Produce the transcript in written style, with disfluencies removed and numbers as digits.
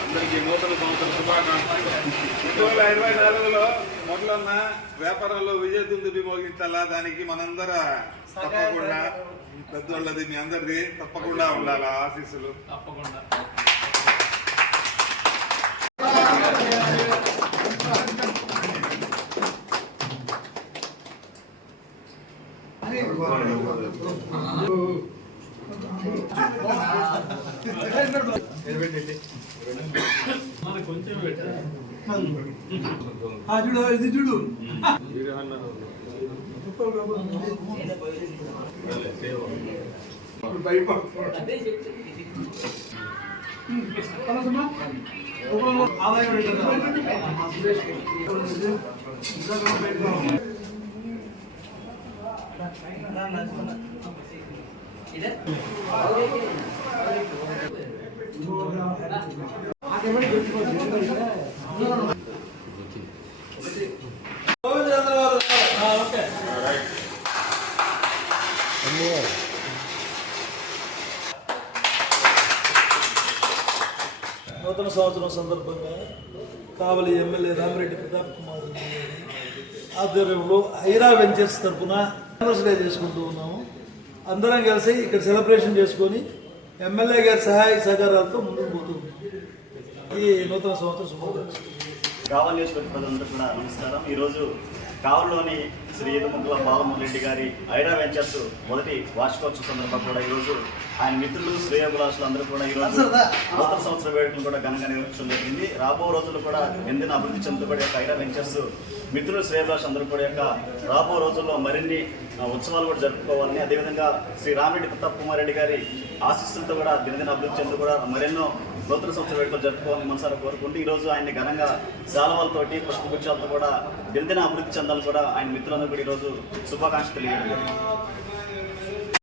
అందరికీ నూతన సంవత్సర శుభాకాంక్షలు. 2024లో మొదలన్న వ్యాపారంలో విజయదుందుబి మోగించాలా, దానికి మనందర తప్పకుండా పెద్దోళ్ళది మీ అందరిది తప్పకుండా ఉండాలా ఆశీస్సులు. తప్పకుండా కొంచెం చూడు ఇది చూడు నూతన సంవత్సరం సందర్భంగా కావలి ఎమ్మెల్యే రామిరెడ్డి ప్రతాప్ కుమార్ ఆధ్వర్యంలో ఐరా వెంచర్స్ తరఫున డే చేసుకుంటూ ఉన్నాము. అందరం కలిసి ఇక్కడ సెలబ్రేషన్ చేసుకొని ఎమ్మెల్యే గారి సహాయ సహకారాలతో ముందుకు పోతుంది. ఈ నూతన సంవత్సరం శుభాకాంక్షలు. కావలి నియోజకవర్గ ప్రజలందరూ కూడా నమస్కారం. ఈరోజు కావలిలోని శ్రీ ఎదుముకుల బాలమురళి గారి ఐరా వెంచర్స్ మొదటి వార్షికోత్సవ సందర్భంగా కూడా ఈరోజు ఆయన మిత్రులు శ్రేయోభిలాషులు అందరూ కూడా ఈరోజు నూతన సంవత్సర వేడుకలు కూడా ఘనంగా నిర్వహించడం జరిగింది. రాబో రోజుల్లో కూడా ఎందిన అభివృద్ధి చెందుతూ కూడా యొక్క ఐరా వెంచర్స్ మిత్రులు శ్రేయోభిలాషులు అందరూ కూడా యొక్క రాబో రోజుల్లో మరిన్ని ఉత్సవాలు కూడా జరుపుకోవాలని, అదేవిధంగా శ్రీ రామిరెడ్డి ప్రతాప్ కుమార్ రెడ్డి గారి ఆశీస్సులతో కూడా దినదిన అభివృద్ధి చెందుతూ కూడా మరెన్నో నూతన సంవత్సర వేడుకలు జరుపుకోవాలని మనసారా కోరుకుంటూ ఈరోజు ఆయన్ని ఘనంగా శాలవాలతోటి పుష్పగుచ్చాలతో కూడా దినదిన అభివృద్ధి చెందాలని కూడా ఆయన మిత్రులందరూ కూడా ఈరోజు శుభాకాంక్షలు తెలియజేయడం.